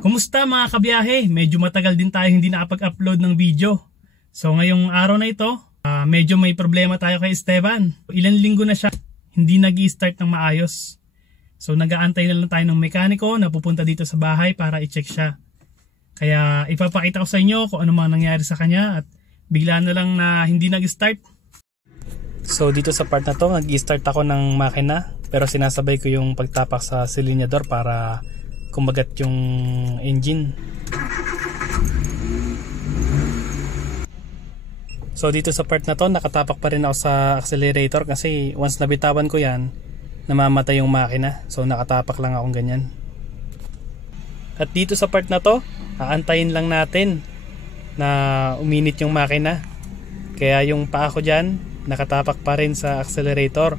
Kumusta mga kabiyahe? Medyo matagal din tayo hindi nakapag-upload ng video. So ngayong araw na ito, medyo may problema tayo kay Esteban. Ilang linggo na siya hindi nag-i-start ng maayos. So nag-aantay na lang tayo ng mekaniko na pupunta dito sa bahay para i-check siya. Kaya ipapakita ko sa inyo kung ano mga nangyari sa kanya at bigla na lang na hindi nag-start. So dito sa part na to, nag-i-start ako ng makina pero sinasabay ko yung pagtapak sa silinyador para kumagat yung engine. So dito sa part na to, nakatapak pa rin ako sa accelerator kasi once nabitawan ko yan, namamatay yung makina. So nakatapak lang akong ganyan. At dito sa part na to, aantayin lang natin na uminit yung makina. Kaya yung paa ko dyan, nakatapak pa rin sa accelerator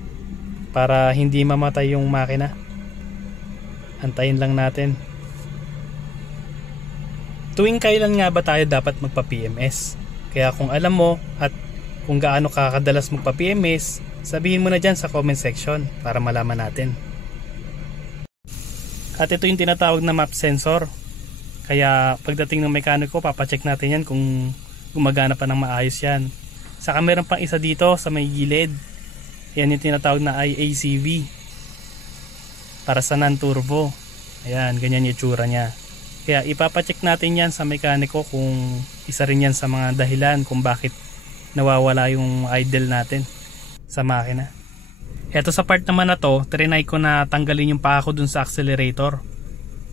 para hindi mamatay yung makina. Antayin lang natin. Tuwing kailan nga ba tayo dapat magpa-PMS? Kaya kung alam mo at kung gaano ka kadalas magpa-PMS, sabihin mo na dyan sa comment section para malaman natin. At ito yung tinatawag na map sensor. Kaya pagdating ng mekaniko, papacheck natin yan kung gumagana pa ng maayos yan. Saka meron pang isa dito sa may gilid. Yan yung tinatawag na IACV. Para sa non-turbo. Ayan, ganyan yung tsura niya. Kaya ipapacheck natin yan sa mekaniko kung isa rin yan sa mga dahilan kung bakit nawawala yung idle natin sa makina. Eto sa part naman na to, trinay ko na tanggalin yung paa ko dun sa accelerator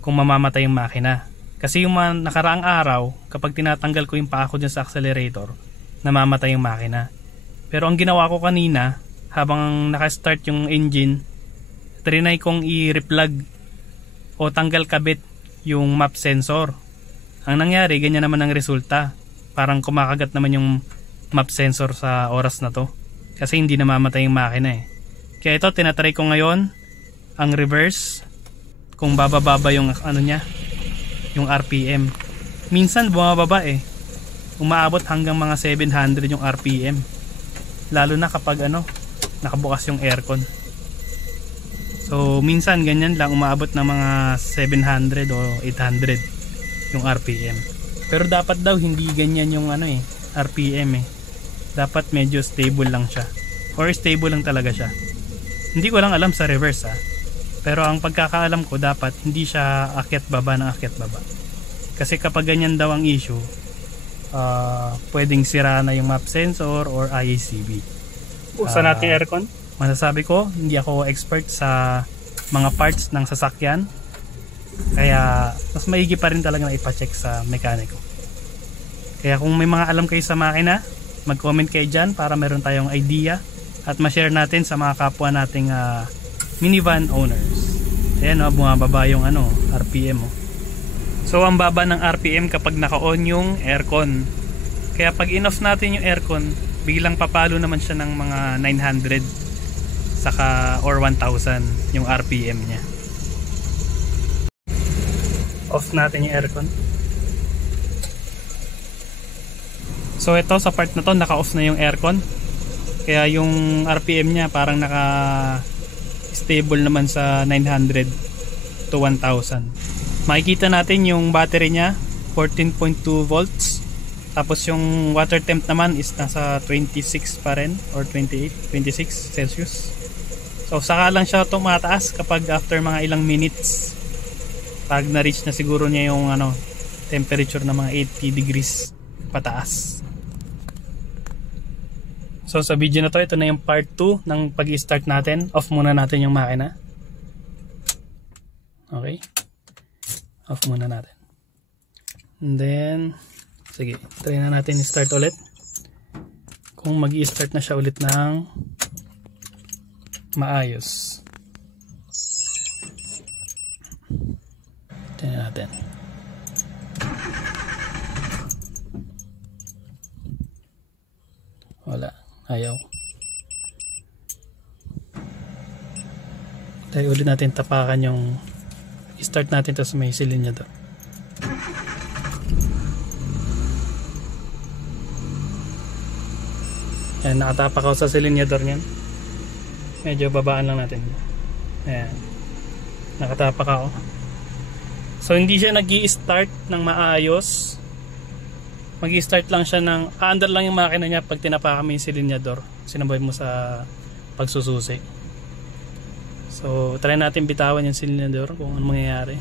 kung mamamatay yung makina. Kasi yung mga nakaraang araw, kapag tinatanggal ko yung paa ko dun sa accelerator, namamatay yung makina. Pero ang ginawa ko kanina, habang nakastart yung engine, trinay kong i-replug o tanggal kabit yung map sensor. Ang nangyari, ganyan naman ang resulta. Parang kumakagat naman yung map sensor sa oras na to. Kasi hindi namamatay yung makina eh. Kaya ito, tinatry ko ngayon ang reverse. Kung bababa yung ano niya, yung RPM. Minsan bumababa eh. Umaabot hanggang mga 700 yung RPM. Lalo na kapag nakabukas yung aircon. So minsan ganyan lang, umaabot ng mga 700 o 800 yung RPM. Pero dapat daw hindi ganyan yung RPM eh. Dapat medyo stable lang siya. Or stable lang talaga siya. Hindi ko lang alam sa reverse Pero ang pagkakaalam ko, dapat hindi siya akyat baba ng akyat baba. Kasi kapag ganyan daw ang issue, pwedeng sira na yung map sensor or IACV. Usan natin aircon? Masasabi ko, hindi ako expert sa mga parts ng sasakyan. Kaya mas maigi pa rin talaga na ipacheck sa mekaniko. Kaya kung may mga alam kayo sa makina, mag-comment kayo dyan para meron tayong idea at ma-share natin sa mga kapwa nating minivan owners. Ayan bumababa yung RPM So ang baba ng RPM kapag naka-on yung aircon. Kaya pag in-off natin yung aircon, biglang papalo naman siya ng mga 900 saka or 1,000 yung RPM niya. Off natin yung aircon. So ito sa part na to, naka-off na yung aircon. Kaya yung RPM niya parang naka-stable naman sa 900 to 1,000. Makikita natin yung battery niya 14.2 volts. Tapos yung water temp naman is nasa 26 pa rin or 28, 26 Celsius. So saka lang siya tumataas kapag after mga ilang minutes. Pag na-reach na siguro niya yung temperature na mga 80 degrees pataas. So sa video na to, ito na yung part 2 ng pag-i-start natin. Off muna natin yung makina. Okay. Off muna natin. And then sige, try na natin i-start ulit. Kung mag-i-start na siya ulit ng maayos. Tingnan natin. Wala, ayaw. Tayo ulit natin tapakan yung i-start natin to sa may silinyador. Ayan, nakatapak ako sa silinyador niyan. Medyo babaan lang natin. Ayan. Nakatapak ako. So hindi siya nag-i-start ng maayos. Mag-i-start lang siya ng under lang yung makina niya pag tinapakan mo yung silinyador. Sinabay mo sa pagsususi. So try natin bitawan yung silinyador kung ano mangyayari.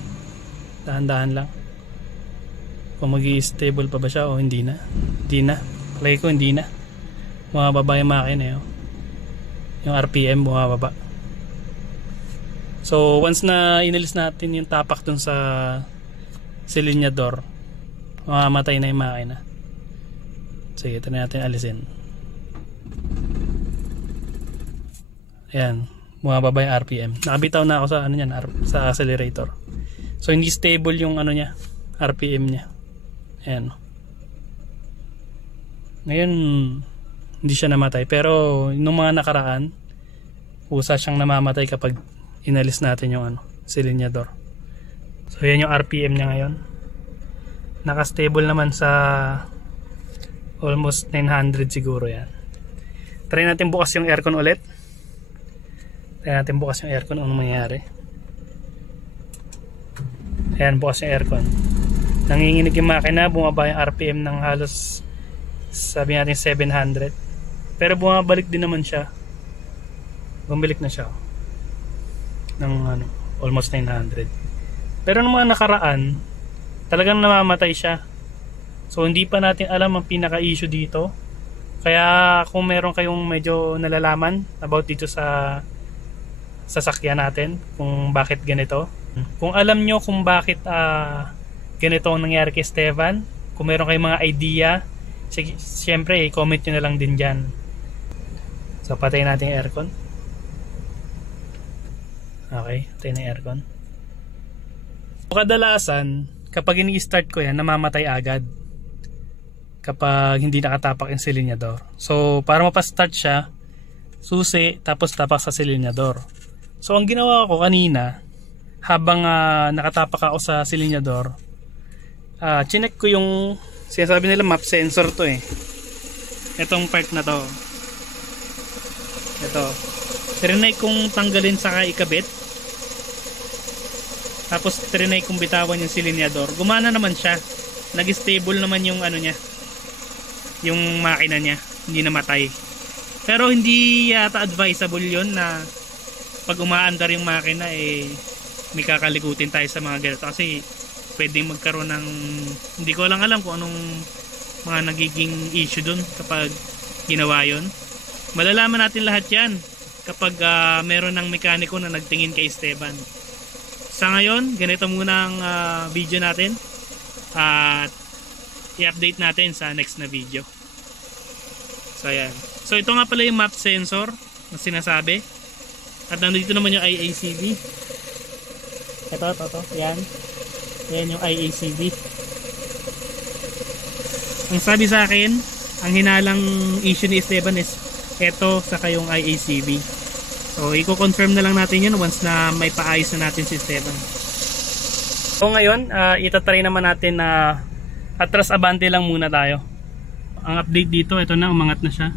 Dahan-dahan lang. Kung mag-i-stable pa ba siya o hindi na. Hindi na. Palagi ko hindi na. Bumababa yung makina eh. Yung RPM bumababa. So once na inalis natin yung tapak dun sa silinyador, mamamatay na yung makina. Sige, ito na natin alisin. Ayan, bumababa yung RPM. Nakabitaw na ako sa ano niyan, sa accelerator. So hindi stable yung ano niya, RPM niya. Ayan. Ngayon hindi siya namatay, pero nung mga nakaraan kusa siyang namamatay kapag inalis natin yung ano, silinyador. So yan yung RPM niya ngayon. Naka-stable naman sa almost 900 siguro yan. Try natin bukas yung aircon ulit. Try natin bukas yung aircon, anong mangyayari. Ayan, bukas yung aircon. Nanginginig yung makina, bumaba yung RPM ng halos sabi natin 700. Pero bumabalik din naman siya. Bumalik na siya ng ano, almost 900. Pero nung mga nakaraan, talagang namamatay siya. So hindi pa natin alam ang pinaka-issue dito. Kaya kung meron kayong medyo nalalaman about dito sa sasakyan natin, kung bakit ganito, kung alam nyo kung bakit ganito ang nangyari kay Esteban, kung meron kayong mga idea, siyempre i-comment nyo na lang din dyan. So patayin natin yung aircon. Okay, patayin na yung aircon. Kadalasan kapag ini-start ko yan, namamatay agad kapag hindi nakatapak yung silinyador. So para mapastart siya, susi tapos tapak sa silinyador. So ang ginawa ko kanina, habang nakatapak ako sa silinyador, chinek ko yung sinasabi nila map sensor to eh. Itong part na to, ito, trinay kong tanggalin saka ikabit. Tapos trinay kong bitawan yung silinyador. Gumana naman siya. Nag-stable naman yung ano niya, yung makina niya. Hindi namatay. Pero hindi yata advisable yun na pag umaandar yung makina eh may kakalikutin tayo sa mga ganito. Kasi pwedeng magkaroon ng, hindi ko lang alam kung anong mga nagiging issue dun kapag ginawa yun. Malalaman natin lahat yan kapag meron ng mekaniko na nagtingin kay Esteban. Sa ngayon, ganito muna ang video natin at i-update natin sa next na video. So ayan. So ito nga pala yung map sensor na sinasabi. At nandito naman yung IACD. Ito. Yan. Yan yung IACD. Ang sabi sa akin, ang hinalang issue ni Esteban is ito saka yung IACD. So i-confirm na lang natin yun once na may paayos na natin si Esteban. So ngayon, itatry naman natin na atras abante lang muna tayo. Ang update dito, ito na, umangat na siya.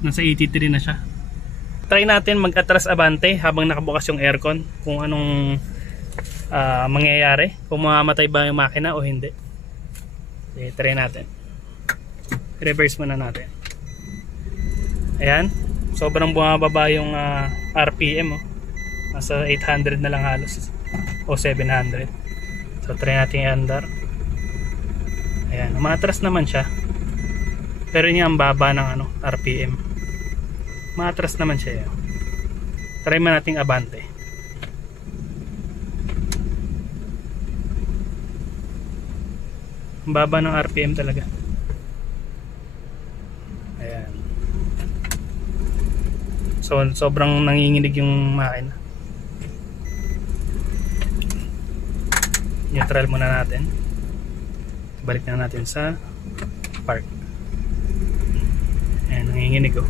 Nasa 83 na siya. Try natin mag-atras abante habang nakabukas yung aircon. Kung anong mangyayari. Kung mamamatay ba yung makina o hindi. Okay, try natin. Reverse muna natin. Ayan. Sobrang bumababa yung RPM. Nasa 800 na lang halos. O 700. So try natin i-andar. Ayan, umatras naman siya. Pero niya ang baba ng ano, RPM. Umatras naman siya. Try man nating abante. Ang baba ng RPM talaga. Ayan. So sobrang nanginginig yung makina. Neutral muna natin. Balik na natin sa park. Ayan, nanginginig oh.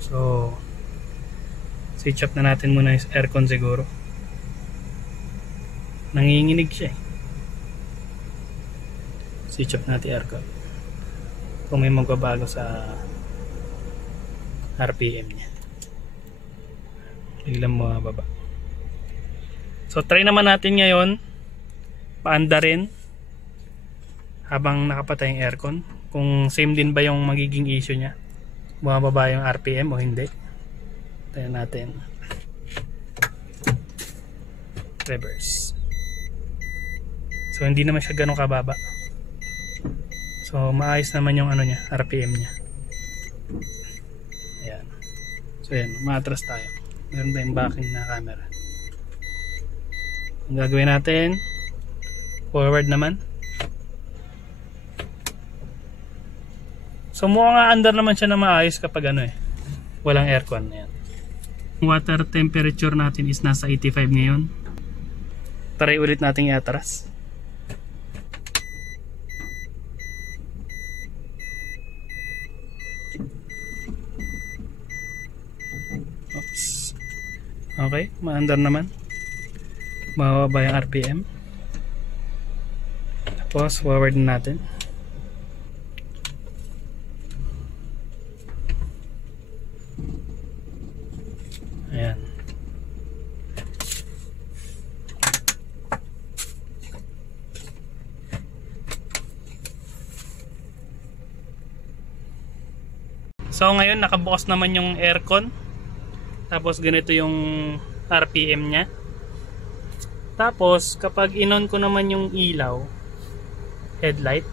So switch up na natin muna yung aircon siguro. Nanginginig siya eh. Switch up natin aircon. Kung may magbabago sa RPM niya. Biglang mababa. So try naman natin ngayon paanda rin habang nakapatay yung aircon, kung same din ba yung magiging issue nya, bumababa yung RPM o hindi. Tayo natin reverse. So hindi naman siya ganun kababa, so maayos naman yung ano nya, RPM nya. Ayan. So ayan, maatras tayo, meron tayong backing na camera. Ang gagawin natin, forward naman. So mukhang under naman siya na maayos kapag ano walang aircon. Ayan. Water temperature natin is nasa 85 ngayon. Try ulit natin iatras. Oops. Okay, ma-under naman. Mababa yung RPM. Tapos forward natin. Ayan. So ngayon nakabukas naman yung aircon. Tapos ganito yung RPM nya. Tapos kapag inon ko naman yung ilaw, headlight,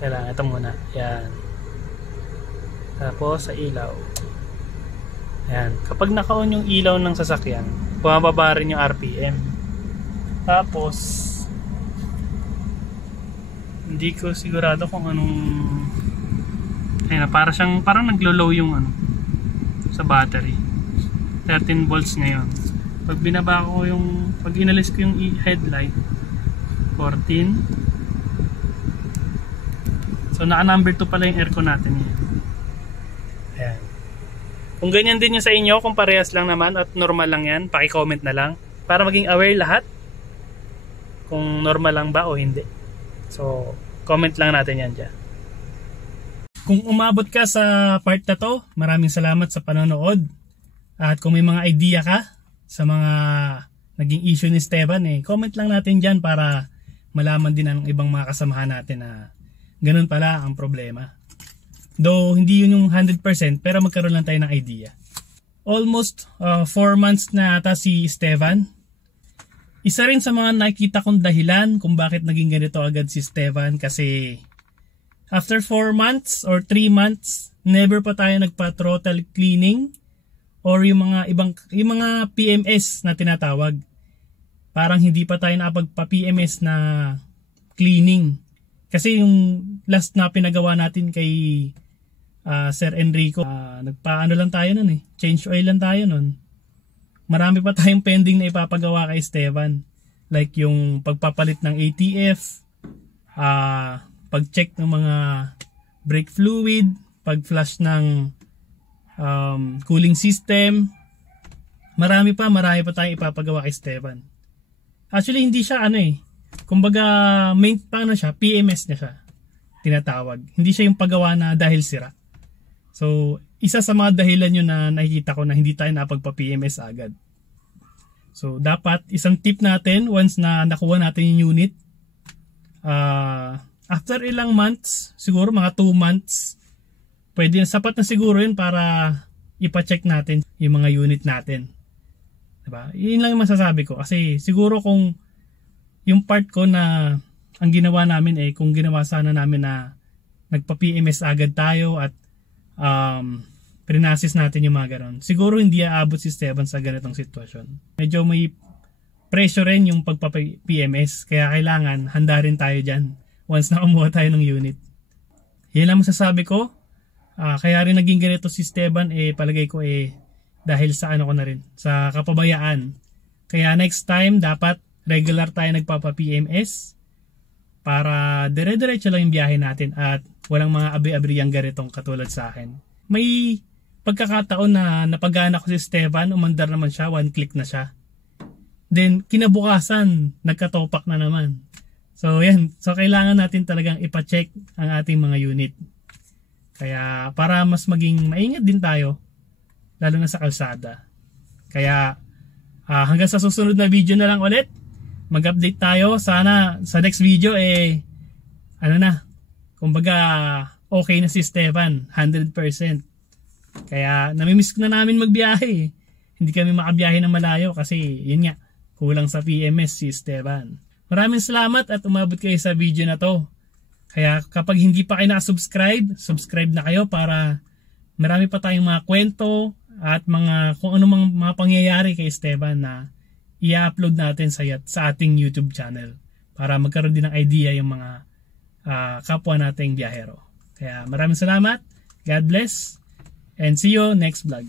kailangan ito muna. Yan. Tapos sa ilaw. Ayan. Kapag naka-on yung ilaw ng sasakyan, bumababa rin yung RPM. Tapos hindi ko sigurado kung anong, ayan, parang naglo-low yung ano sa battery. 13 volts ngayon. Pag binaba ko yung, pag inalis ko yung headlight, 14. So naka number 2 pala yung aircon natin. Ayan. Kung ganyan din yung sa inyo, kung parehas lang naman at normal lang yan, paki-comment na lang para maging aware lahat kung normal lang ba o hindi. So comment lang natin yan dyan. Kung umabot ka sa part na to, maraming salamat sa panonood. At kung may mga idea ka sa mga naging issue ni Esteban, comment lang natin dyan para malaman din ng ibang mga kasamahan natin na ganun pala ang problema. Though hindi yun yung 100%, pero magkaroon lang tayo ng idea. Almost 4 months na ata si Esteban. Isa rin sa mga nakita kong dahilan kung bakit naging ganito agad si Esteban, kasi after 4 months or 3 months, never pa tayo nagpa-throttle cleaning or yung mga PMS na tinatawag. Parang hindi pa tayo nakapagpa-PMS na cleaning. Kasi yung last na pinagawa natin kay Sir Enrico, nagpaano lang tayo nun change oil lang tayo nun. Marami pa tayong pending na ipapagawa kay Esteban. Like yung pagpapalit ng ATF, pag-check ng mga brake fluid, pag-flush ng cooling system. Marami pa tayong ipapagawa kay Esteban. Actually hindi siya kumbaga paano siya, PMS na siya tinatawag. Hindi siya yung paggawa na dahil sira. So isa sa mga dahilan yun na nakikita ko na hindi tayo napagpa-PMS agad. So dapat isang tip natin, once na nakuha natin yung unit, after ilang months, siguro mga 2 months, pwede na, sapat na siguro yun para ipa-check natin yung mga unit natin. Diba? Yun lang yung masasabi ko. Kasi siguro kung yung part ko na ang ginawa namin kung ginawa sana namin na nagpa-PMS agad tayo at prinasis natin yung mga ganon, siguro hindi aabot si Esteban sa ganitong sitwasyon. Medyo may pressure rin yung pagpa-PMS, kaya kailangan handa rin tayo dyan once na kumuha tayo ng unit. Yan lang masasabi ko. Kaya rin naging ganito si Esteban, palagay ko dahil sa ano ko na rin, sa kapabayaan. Kaya next time dapat regular tayo nagpapa-PMS para dire-diretso lang yung biyahe natin at walang mga abri-abri yung ganitong katulad sa akin. May pagkakataon na napagana ko si Esteban, umandar naman siya, 1 click na siya. Then kinabukasan, nagkatopak na naman. So yan, so kailangan natin talagang ipa-check ang ating mga unit. Kaya para mas maging maingat din tayo, lalo na sa kalsada. Kaya Hanggang sa susunod na video na lang ulit. Mag-update tayo. Sana sa next video kumbaga okay na si Esteban 100%. Kaya namimiss na namin magbiyahe. Hindi kami makabiyahe ng malayo kasi yun nga, kulang sa PMS si Esteban. Maraming salamat at umabot kayo sa video na to. Kaya kapag hindi pa kayo nakasubscribe, subscribe na kayo para marami pa tayong mga kwento at kung anong mga pangyayari kay Esteban na i-upload natin sa ating YouTube channel para magkaroon din ng idea yung mga kapwa nating biyahero. Kaya maraming salamat, God bless, and see you next vlog.